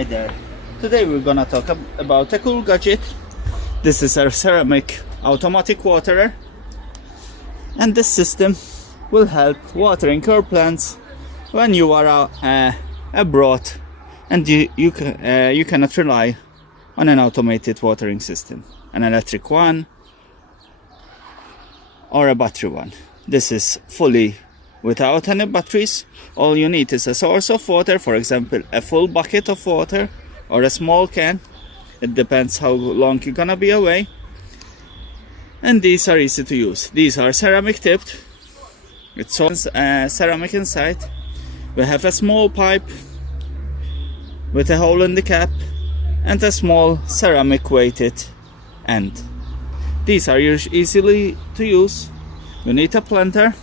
Hi there. Today we're gonna talk about a cool gadget. This is a ceramic automatic waterer, and this system will help watering your plants when you are abroad and you cannot rely on an automated watering system, an electric one or a battery one. This is fully without any batteries. All you need is a source of water, for example a full bucket of water or a small can. It depends how long you're gonna be away. And these are easy to use. These are ceramic tipped. It's all ceramic inside. We have a small pipe with a hole in the cap and a small ceramic weighted end. These are easily to use. You need a planter.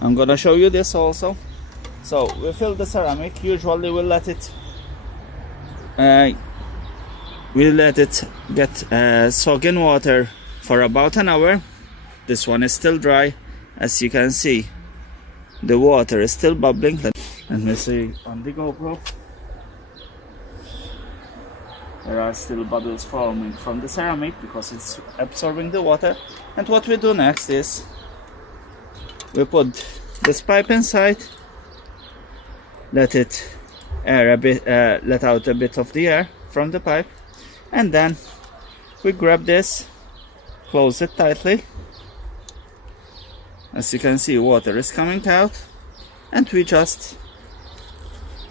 I'm gonna show you this also. So we fill the ceramic. Usually we'll let it get soak in water for about an hour. This one is still dry. As you can see, the water is still bubbling. Let me see on the GoPro. There are still bubbles forming from the ceramic because it's absorbing the water. And what we do next is we put this pipe inside, let out a bit of the air from the pipe, and then we grab this, close it tightly. As you can see, water is coming out, and we just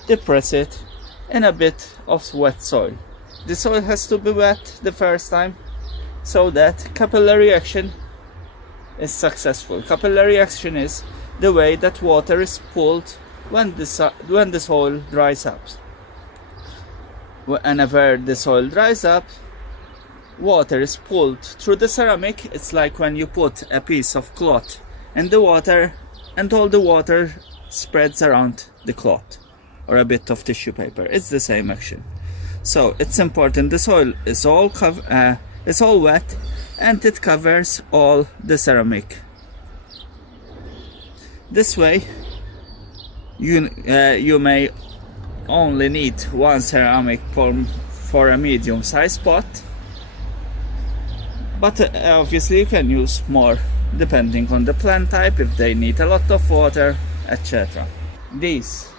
depress it in a bit of wet soil. The soil has to be wet the first time so that capillary action is successful. Capillary action is the way that water is pulled when the soil dries up. Whenever the soil dries up, water is pulled through the ceramic. It's like when you put a piece of cloth in the water and all the water spreads around the cloth or a bit of tissue paper. It's the same action. So it's important the soil is all wet and it covers all the ceramic. This way you may only need one ceramic for a medium-sized pot, but obviously you can use more depending on the plant type, if they need a lot of water, etc. These,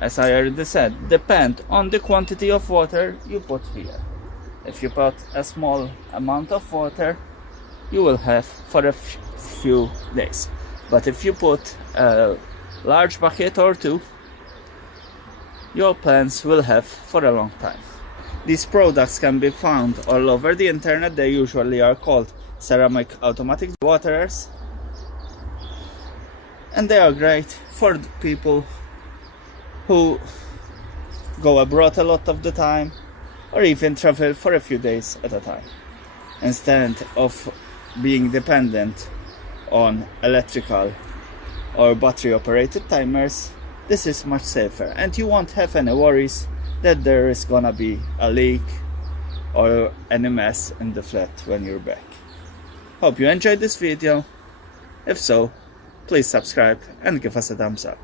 as I already said, depend on the quantity of water you put here. If you put a small amount of water, you will have for a few days. But if you put a large bucket or two, your plants will have for a long time. These products can be found all over the internet. They usually are called ceramic automatic waterers, and they are great for people who go abroad a lot of the time or even travel for a few days at a time. Instead of being dependent on electrical or battery operated timers, this is much safer and you won't have any worries that there is gonna be a leak or any mess in the flat when you're back. Hope you enjoyed this video. If so, please subscribe and give us a thumbs up.